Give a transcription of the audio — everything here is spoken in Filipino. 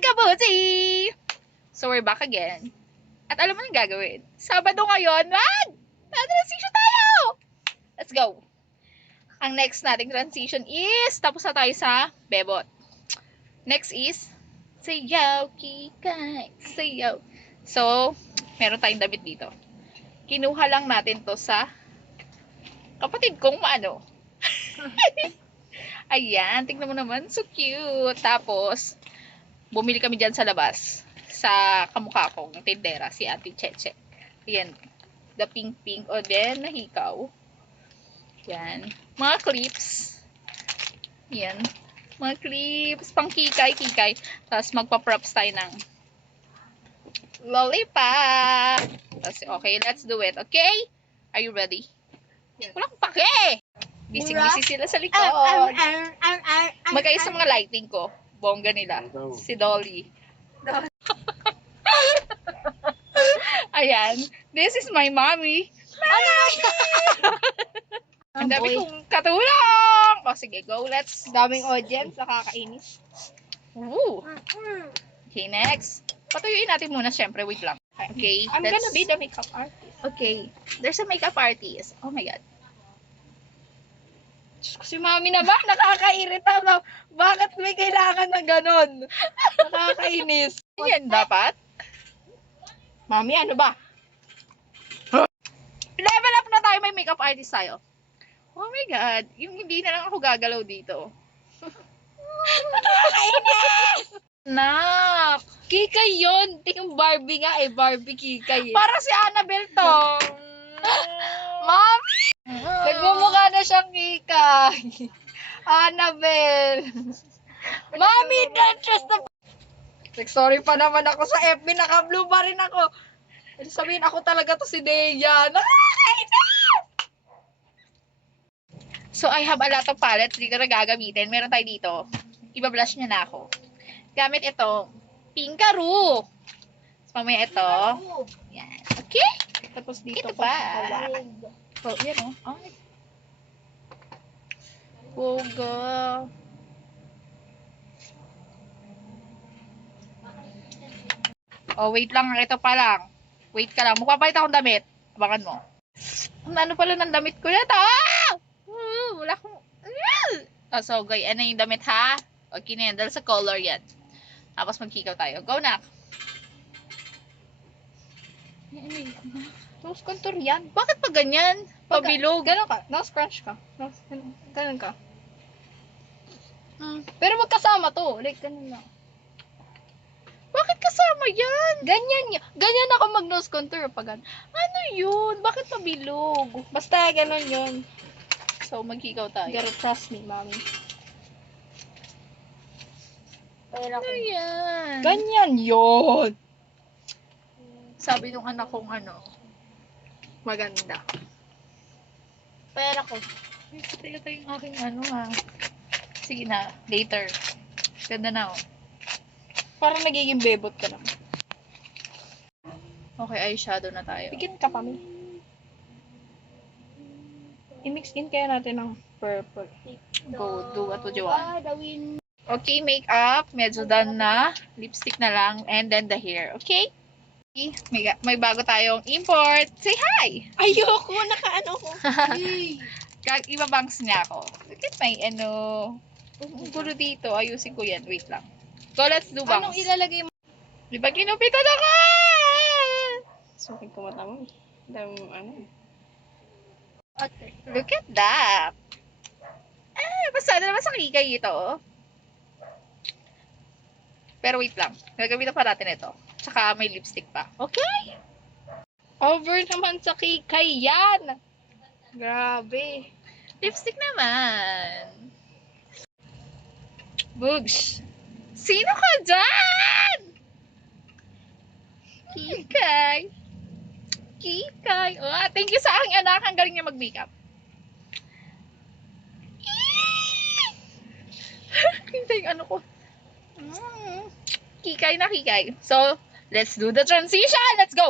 kabuti! So, we're back again. At alam mo nang gagawin? Sabado ngayon, transition tayo! Let's go! Ang next nating transition is, tapos na tayo sa bebot. Next is, sayaw, kikay, sayaw. So, meron tayong damit dito. Kinuha lang natin to sa kapatid kong ano. Ayan, tingnan mo naman, so cute. Tapos, bumili kami dyan sa labas. Sa kamukha kong tindera, si Ate Cheche. Ayan, the pink-pink. O then, nahikaw. Yan. Mga clips. Yan. Mga clips. Pang kikay-kikay. Tapos magpa-props tayo ng lollipop. Tapos, okay, let's do it. Okay? Are you ready? Yes. Wala kong pake! Busy-busy sila sa likod. Magkayos sa mga lighting ko. Bongga nila. Si Dolly. Ayan. This is my mommy. Ang dami kong katulong! O, sige, go. Let's... Daming audience, nakakainis. Ooh. Okay, next. Patuyuin natin muna, syempre. Wait lang. Okay. I'm gonna be the makeup artist. Okay. There's a makeup artist. Oh my God. Si mami naman, nakakairita na. Bakit may kailangan ng ganon? Nakakainis. Yan, dapat. Mami, ano ba? Level up na tayo, may makeup artist tayo. Oh my God. Yung hindi na lang ako gagalaw dito. Nakakainis! Nak! Kikay yun. Tingin Barbie nga eh. Barbie Kikay eh. Para si Annabelle to. Mami! Nagmumukha na siyang Kikay. Annabelle. Mami, don't trust the... Sorry pa naman ako sa FB. Naka-blue pa rin ako. Sabihin ako talaga to si Deya. Nakakainis! So, I have a lot of palettes. Hindi ko na gagamitin. Meron tayo dito. Iba-blush niya na ako. Gamit ito. Pinkaroo. So, mamaya ito. Yan. Okay? Tapos dito Ito pa. Oh, yan o. Ay. Boga. Oh, wait lang. Ito pa lang. Wait ka lang. Magpapalit akong damit. Abangan mo. Ano pala ng damit ko na ito? Wala akong... Oh, so, ano yung damit ha? O, kinendal sa color yan. Tapos magkikaw tayo. Go na. Nose contour yan. Bakit pa ganyan? Pabilog. Ganon ka. Nose crunch ka. Ganon ka. Hmm. Pero magkasama to. Like, ganon lang. Bakit kasama yan? Ganyan ako mag-nose contour pag Ano yun? Bakit pabilog? Basta ganon yun. So, magkikaw tayo. You gotta trust me, mami. Ano yan? Ganyan yun. Sabi nung anak kong ano, maganda. Pera ko. Ito yung aking ano ha. Sige na, later. Ganda na oh. Parang nagiging bebot ka naman. Okay, eyeshadow na tayo. Bigyan ka pa, mi. I-mix in kaya natin ng purple. Go, do what you want. Okay, makeup. Medyo done na. Lipstick na lang. And then the hair. Okay? May bago tayong import. Say hi! Ayoko, nakaano ko. Ibabangs niya ako. Look at my ano. Ang gulo dito. Ayusin ko yan. Wait lang. Go, let's do bangs. Anong ilalagay mo? Di ba kinupitan ako? Sukid ko mata mo. Ano? Okay. Look at that. Basta na naman sa kikay ito. Pero wait lang. Gagamitan pa natin ito. Tsaka may lipstick pa. Okay? Over naman sa kikay yan. Grabe. Lipstick naman. Bugs. Sino ka dyan? Kikay. Kikay. Oh, thank you sa aking anak. Ang galing niya mag-makeup. Hindi yung ano ko. Kikay na kikay. So, let's do the transition. Let's go.